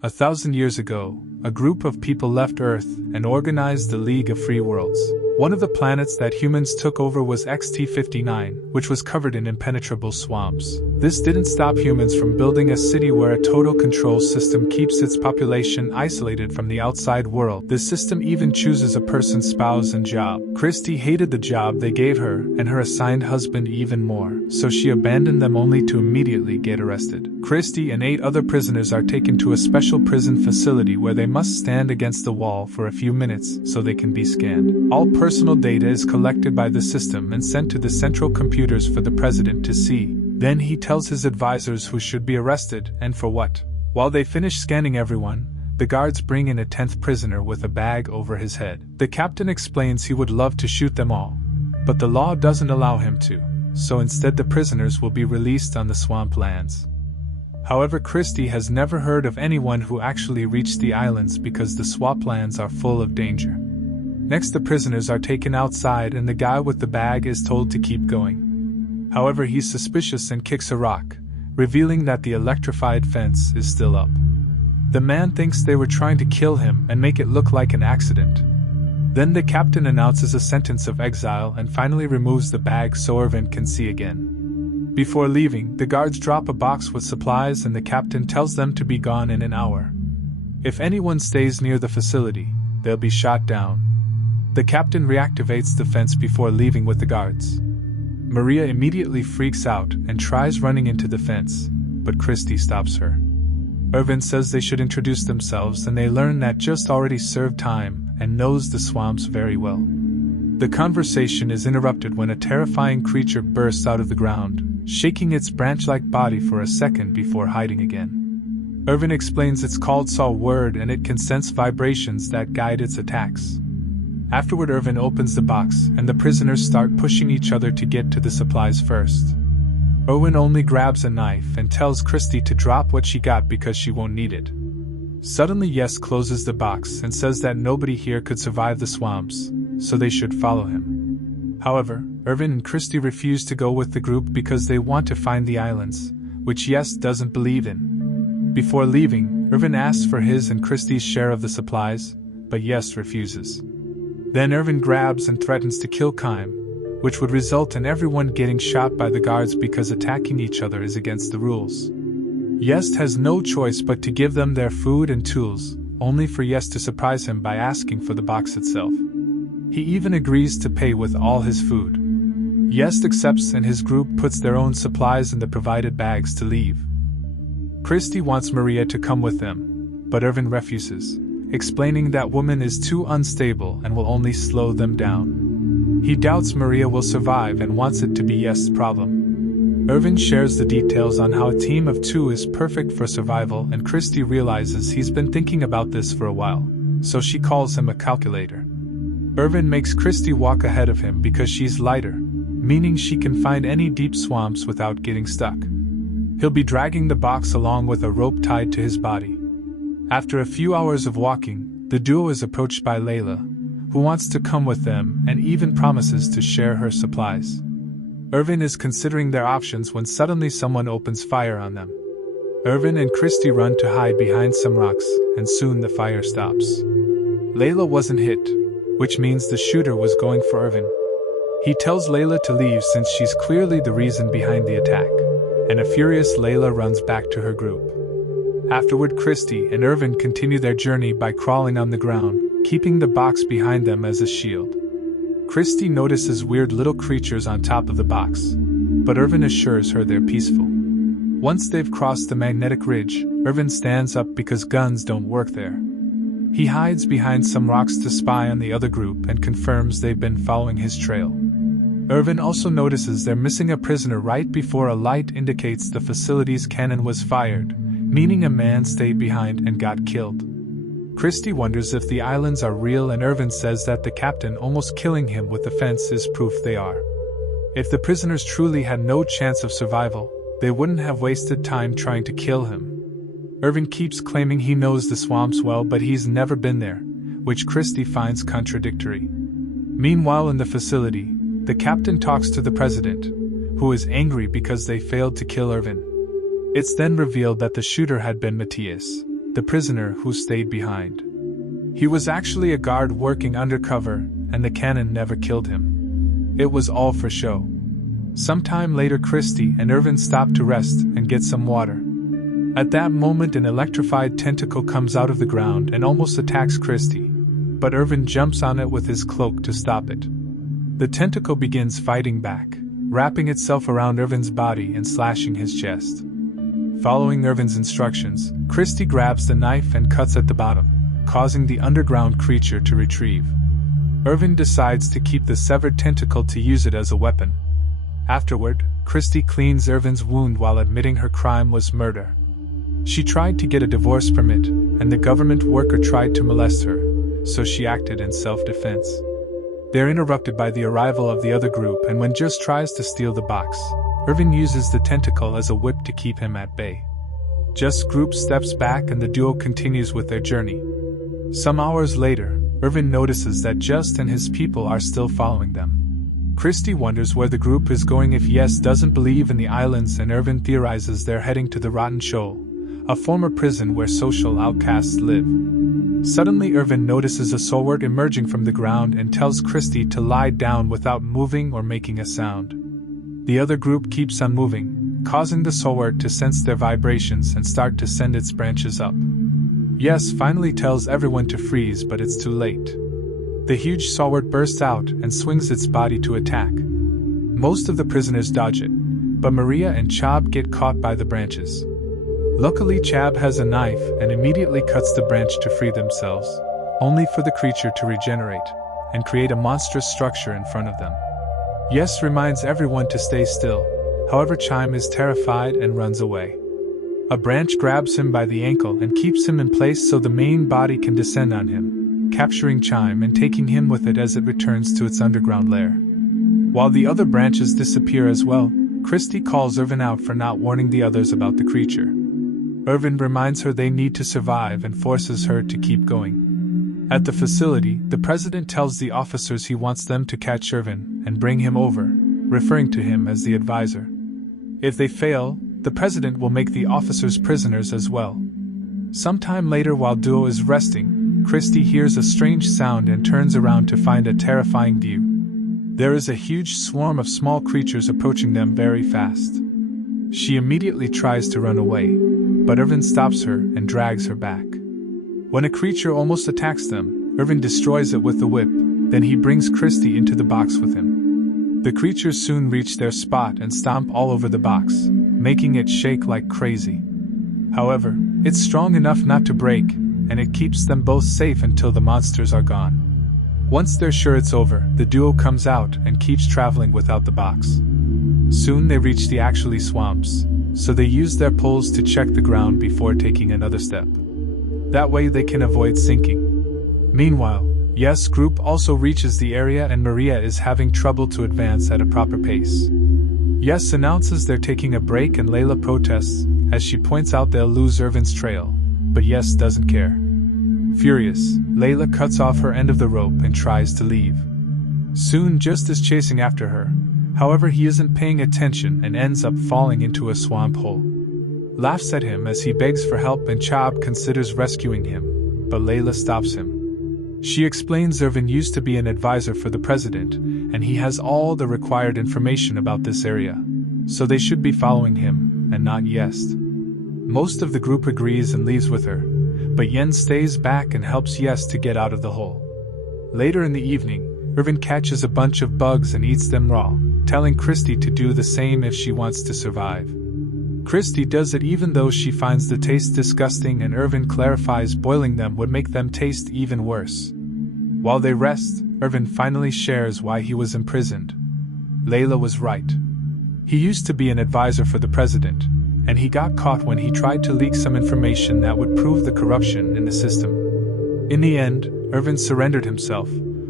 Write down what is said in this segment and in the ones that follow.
1,000 years ago, a group of people left Earth and organized the League of Free Worlds. One of the planets that humans took over was XT-59, which was covered in impenetrable swamps. This didn't stop humans from building a city where a total control system keeps its population isolated from the outside world. This system even chooses a person's spouse and job. Christie hated the job they gave her, and her assigned husband even more, so she abandoned them only to immediately get arrested. Christie and 8 other prisoners are taken to a special prison facility where they must stand against the wall for a few minutes so they can be scanned. All personal data is collected by the system and sent to the central computers for the president to see. Then he tells his advisors who should be arrested and for what. While they finish scanning everyone, the guards bring in a 10th prisoner with a bag over his head. The captain explains he would love to shoot them all, but the law doesn't allow him to, so instead the prisoners will be released on the swamp lands. However, Christie has never heard of anyone who actually reached the islands because the swamplands are full of danger. Next, the prisoners are taken outside and the guy with the bag is told to keep going. However, he's suspicious and kicks a rock, revealing that the electrified fence is still up. The man thinks they were trying to kill him and make it look like an accident. Then the captain announces a sentence of exile and finally removes the bag so Irvin can see again. Before leaving, the guards drop a box with supplies and the captain tells them to be gone in an hour. If anyone stays near the facility, they'll be shot down. The captain reactivates the fence before leaving with the guards. Maria immediately freaks out and tries running into the fence, but Christie stops her. Irvin says they should introduce themselves and they learn that just already served time and knows the swamps very well. The conversation is interrupted when a terrifying creature bursts out of the ground, shaking its branch-like body for a second before hiding again. Irvin explains it's called Saw Word and it can sense vibrations that guide its attacks. Afterward, Irvin opens the box and the prisoners start pushing each other to get to the supplies first. Irvin only grabs a knife and tells Christie to drop what she got because she won't need it. Suddenly, Yes closes the box and says that nobody here could survive the swamps, so they should follow him. However, Irvin and Christie refuse to go with the group because they want to find the islands, which Yes doesn't believe in. Before leaving, Irvin asks for his and Christie's share of the supplies, but Yes refuses. Then Irvin grabs and threatens to kill Kime, which would result in everyone getting shot by the guards because attacking each other is against the rules. Yes has no choice but to give them their food and tools, only for Yes to surprise him by asking for the box itself. He even agrees to pay with all his food. Yes accepts and his group puts their own supplies in the provided bags to leave. Christie wants Maria to come with them, but Irvin refuses, explaining that woman is too unstable and will only slow them down. He doubts Maria will survive and wants it to be Yes' problem. Irvin shares the details on how a team of 2 is perfect for survival and Christie realizes he's been thinking about this for a while, so she calls him a calculator. Irvin makes Christie walk ahead of him because she's lighter, meaning she can find any deep swamps without getting stuck. He'll be dragging the box along with a rope tied to his body. After a few hours of walking, the duo is approached by Layla, who wants to come with them and even promises to share her supplies. Irvin is considering their options when suddenly someone opens fire on them. Irvin and Christie run to hide behind some rocks, and soon the fire stops. Layla wasn't hit, which means the shooter was going for Irvin. He tells Layla to leave since she's clearly the reason behind the attack, and a furious Layla runs back to her group. Afterward, Christie and Irvin continue their journey by crawling on the ground, keeping the box behind them as a shield. Christie notices weird little creatures on top of the box, but Irvin assures her they're peaceful. Once they've crossed the magnetic ridge, Irvin stands up because guns don't work there. He hides behind some rocks to spy on the other group and confirms they've been following his trail. Irvin also notices they're missing a prisoner right before a light indicates the facility's cannon was fired, meaning a man stayed behind and got killed. Christie wonders if the islands are real and Irvin says that the captain almost killing him with the fence is proof they are. If the prisoners truly had no chance of survival, they wouldn't have wasted time trying to kill him. Irvin keeps claiming he knows the swamps well but he's never been there, which Christie finds contradictory. Meanwhile in the facility, the captain talks to the president, who is angry because they failed to kill Irvin. It's then revealed that the shooter had been Matthias, the prisoner who stayed behind. He was actually a guard working undercover, and the cannon never killed him. It was all for show. Sometime later, Christie and Irvin stop to rest and get some water. At that moment, an electrified tentacle comes out of the ground and almost attacks Christie, but Irvin jumps on it with his cloak to stop it. The tentacle begins fighting back, wrapping itself around Irvin's body and slashing his chest. Following Irvin's instructions, Christie grabs the knife and cuts at the bottom, causing the underground creature to retrieve. Irvin decides to keep the severed tentacle to use it as a weapon. Afterward, Christie cleans Irvin's wound while admitting her crime was murder. She tried to get a divorce permit, and the government worker tried to molest her, so she acted in self-defense. They're interrupted by the arrival of the other group, and when Just tries to steal the box, Irvin uses the tentacle as a whip to keep him at bay. Just's group steps back and the duo continues with their journey. Some hours later, Irvin notices that Just and his people are still following them. Christie wonders where the group is going if Yes doesn't believe in the islands, and Irvin theorizes they're heading to the Rotten Shoal, a former prison where social outcasts live. Suddenly, Irvin notices a sword emerging from the ground and tells Christie to lie down without moving or making a sound. The other group keeps on moving, causing the sword to sense their vibrations and start to send its branches up. Yes finally tells everyone to freeze, but it's too late. The huge sword bursts out and swings its body to attack. Most of the prisoners dodge it, but Maria and Chab get caught by the branches. Luckily, Chab has a knife and immediately cuts the branch to free themselves, only for the creature to regenerate and create a monstrous structure in front of them. Yes reminds everyone to stay still, however Chime is terrified and runs away. A branch grabs him by the ankle and keeps him in place so the main body can descend on him, capturing Chime and taking him with it as it returns to its underground lair. While the other branches disappear as well, Christie calls Irvin out for not warning the others about the creature. Irvin reminds her they need to survive and forces her to keep going. At the facility, the president tells the officers he wants them to catch Irvin and bring him over, referring to him as the advisor. If they fail, the president will make the officers prisoners as well. Sometime later, while Duo is resting, Christie hears a strange sound and turns around to find a terrifying view. There is a huge swarm of small creatures approaching them very fast. She immediately tries to run away, but Irvin stops her and drags her back. When a creature almost attacks them, Irvin destroys it with the whip, then he brings Christie into the box with him. The creatures soon reach their spot and stomp all over the box, making it shake like crazy. However, it's strong enough not to break, and it keeps them both safe until the monsters are gone. Once they're sure it's over, the duo comes out and keeps traveling without the box. Soon they reach the actually swamps, so they use their poles to check the ground before taking another step. That way they can avoid sinking. Meanwhile, Yes' group also reaches the area and Maria is having trouble to advance at a proper pace. Yes announces they're taking a break and Layla protests, as she points out they'll lose Irvin's trail, but Yes doesn't care. Furious, Layla cuts off her end of the rope and tries to leave. Soon Just is chasing after her, however he isn't paying attention and ends up falling into a swamp hole. Laughs at him as he begs for help and Chab considers rescuing him, but Layla stops him. She explains Irvin used to be an advisor for the president, and he has all the required information about this area, so they should be following him, and not Yes. Most of the group agrees and leaves with her, but Yen stays back and helps Yes to get out of the hole. Later in the evening, Irvin catches a bunch of bugs and eats them raw, telling Christie to do the same if she wants to survive. Christie does it even though she finds the taste disgusting, and Irvin clarifies boiling them would make them taste even worse. While they rest, Irvin finally shares why he was imprisoned. Layla was right. He used to be an advisor for the president, and he got caught when he tried to leak some information that would prove the corruption in the system. In the end, Irvin surrendered himself,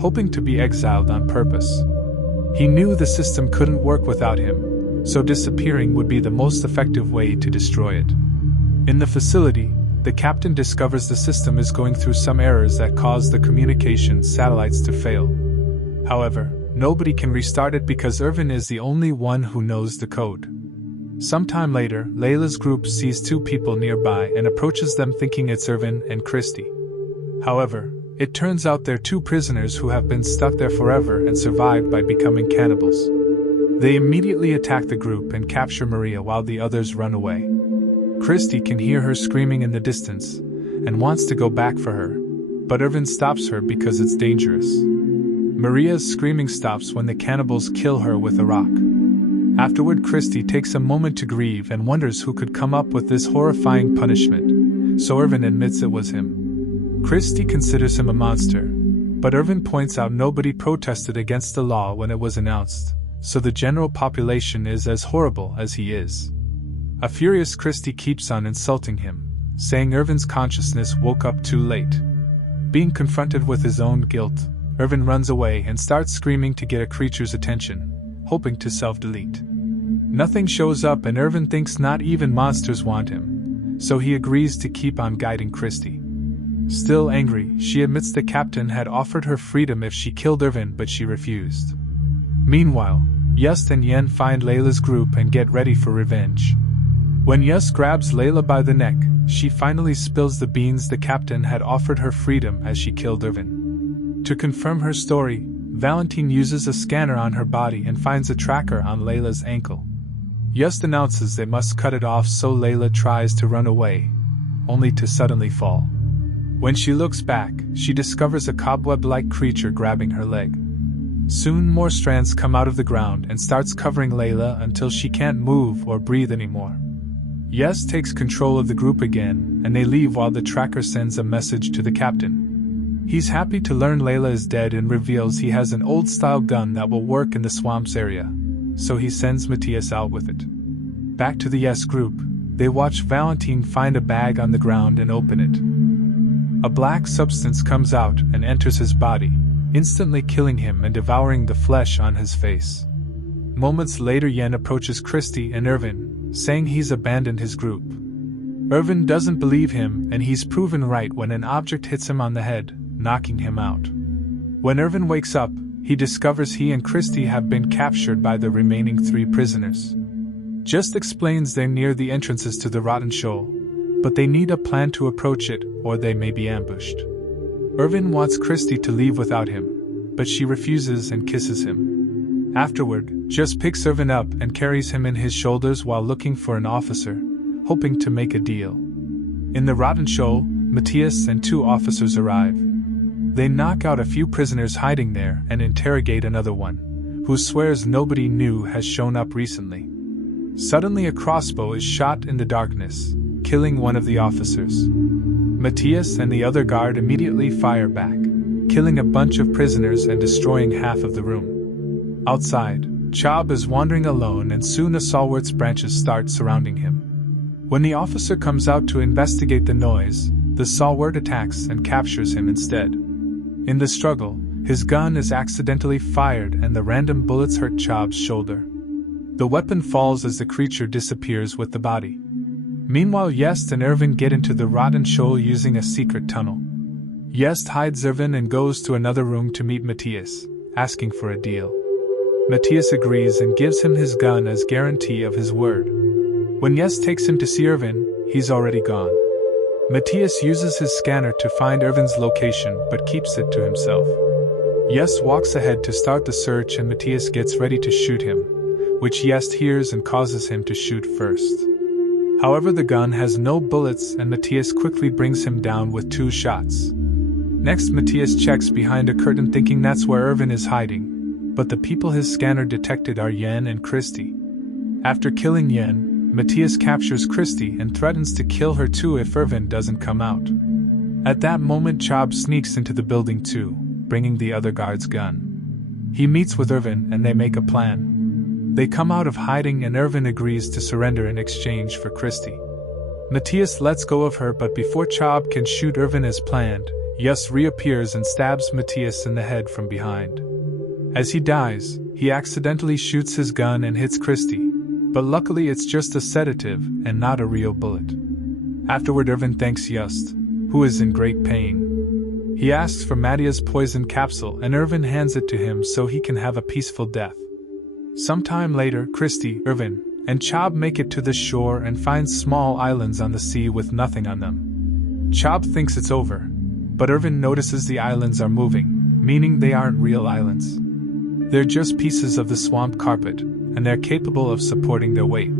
hoping to be exiled on purpose. He knew the system couldn't work without him, so disappearing would be the most effective way to destroy it. In the facility, the captain discovers the system is going through some errors that cause the communication satellites to fail. However, nobody can restart it because Irvin is the only one who knows the code. Sometime later, Layla's group sees two people nearby and approaches them thinking it's Irvin and Christie. However, it turns out they're two prisoners who have been stuck there forever and survived by becoming cannibals. They immediately attack the group and capture Maria while the others run away. Christie can hear her screaming in the distance and wants to go back for her, but Irvin stops her because it's dangerous. Maria's screaming stops when the cannibals kill her with a rock. Afterward, Christie takes a moment to grieve and wonders who could come up with this horrifying punishment, so Irvin admits it was him. Christie considers him a monster, but Irvin points out nobody protested against the law when it was announced, so the general population is as horrible as he is. A furious Christie keeps on insulting him, saying Irvin's consciousness woke up too late. Being confronted with his own guilt, Irvin runs away and starts screaming to get a creature's attention, hoping to self-delete. Nothing shows up and Irvin thinks not even monsters want him, so he agrees to keep on guiding Christie. Still angry, she admits the captain had offered her freedom if she killed Irvin, but she refused. Meanwhile, Yust and Yen find Layla's group and get ready for revenge. When Yust grabs Layla by the neck, she finally spills the beans the captain had offered her freedom as she killed Irvin. To confirm her story, Valentine uses a scanner on her body and finds a tracker on Layla's ankle. Yust announces they must cut it off, so Layla tries to run away, only to suddenly fall. When she looks back, she discovers a cobweb-like creature grabbing her leg. Soon more strands come out of the ground and starts covering Layla until she can't move or breathe anymore. Yust takes control of the group again, and they leave while the tracker sends a message to the captain. He's happy to learn Layla is dead and reveals he has an old-style gun that will work in the swamps area, so he sends Matthias out with it. Back to the Yes group, they watch Valentine find a bag on the ground and open it. A black substance comes out and enters his body, instantly killing him and devouring the flesh on his face. Moments later, Yen approaches Christie and Irvin, saying he's abandoned his group. Irvin doesn't believe him, and he's proven right when an object hits him on the head, knocking him out. When Irvin wakes up, he discovers he and Christie have been captured by the remaining 3 prisoners. Just explains they're near the entrances to the Rotten Shoal, but they need a plan to approach it, or they may be ambushed. Irvin wants Christie to leave without him, but she refuses and kisses him. Afterward, Just picks Irvin up and carries him in his shoulders while looking for an officer, hoping to make a deal. In the Rotten Shoal, Matthias and 2 officers arrive. They knock out a few prisoners hiding there and interrogate another one, who swears nobody new has shown up recently. Suddenly a crossbow is shot in the darkness, killing one of the officers. Matthias and the other guard immediately fire back, killing a bunch of prisoners and destroying half of the room. Outside, Chob is wandering alone and soon a sawwort branches start surrounding him. When the officer comes out to investigate the noise, the sawwort attacks and captures him instead. In the struggle, his gun is accidentally fired and the random bullets hurt Chob's shoulder. The weapon falls as the creature disappears with the body. Meanwhile, Yest and Irvin get into the Rotten Shoal using a secret tunnel. Yest hides Irvin and goes to another room to meet Matthias, asking for a deal. Matthias agrees and gives him his gun as guarantee of his word. When Yest takes him to see Irvin, he's already gone. Matthias uses his scanner to find Irvin's location but keeps it to himself. Yest walks ahead to start the search and Matthias gets ready to shoot him, which Yest hears and causes him to shoot first. However, the gun has no bullets and Matthias quickly brings him down with 2 shots. Next, Matthias checks behind a curtain thinking that's where Irvin is hiding, but the people his scanner detected are Yen and Christie. After killing Yen, Matthias captures Christie and threatens to kill her too if Irvin doesn't come out. At that moment, Chob sneaks into the building too, bringing the other guard's gun. He meets with Irvin and they make a plan. They come out of hiding and Irvin agrees to surrender in exchange for Christie. Matthias lets go of her, but before Chob can shoot Irvin as planned, Yus reappears and stabs Matthias in the head from behind. As he dies, he accidentally shoots his gun and hits Christie, but luckily it's just a sedative and not a real bullet. Afterward, Irvin thanks Yust, who is in great pain. He asks for Mattia's poison capsule and Irvin hands it to him so he can have a peaceful death. Sometime later, Christie, Irvin, and Chob make it to the shore and find small islands on the sea with nothing on them. Chob thinks it's over, but Irvin notices the islands are moving, meaning they aren't real islands. They're just pieces of the swamp carpet, and they're capable of supporting their weight.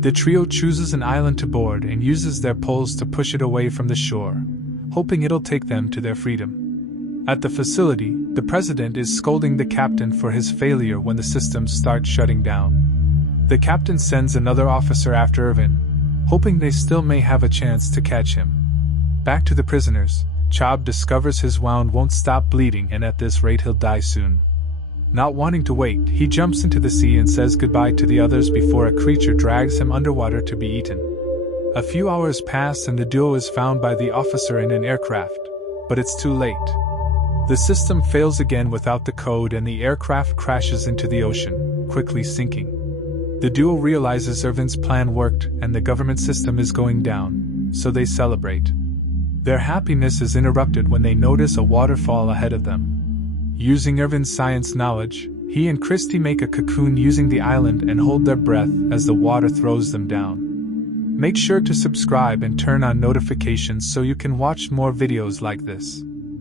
The trio chooses an island to board and uses their poles to push it away from the shore, hoping it'll take them to their freedom. At the facility, the president is scolding the captain for his failure when the systems start shutting down. The captain sends another officer after Irvin, hoping they still may have a chance to catch him. Back to the prisoners, Chob discovers his wound won't stop bleeding and at this rate he'll die soon. Not wanting to wait, he jumps into the sea and says goodbye to the others before a creature drags him underwater to be eaten. A few hours pass and the duo is found by the officer in an aircraft, but it's too late. The system fails again without the code and the aircraft crashes into the ocean, quickly sinking. The duo realizes Irvin's plan worked and the government system is going down, so they celebrate. Their happiness is interrupted when they notice a waterfall ahead of them. Using Irvin's science knowledge, he and Christie make a cocoon using the island and hold their breath as the water throws them down. Make sure to subscribe and turn on notifications so you can watch more videos like this.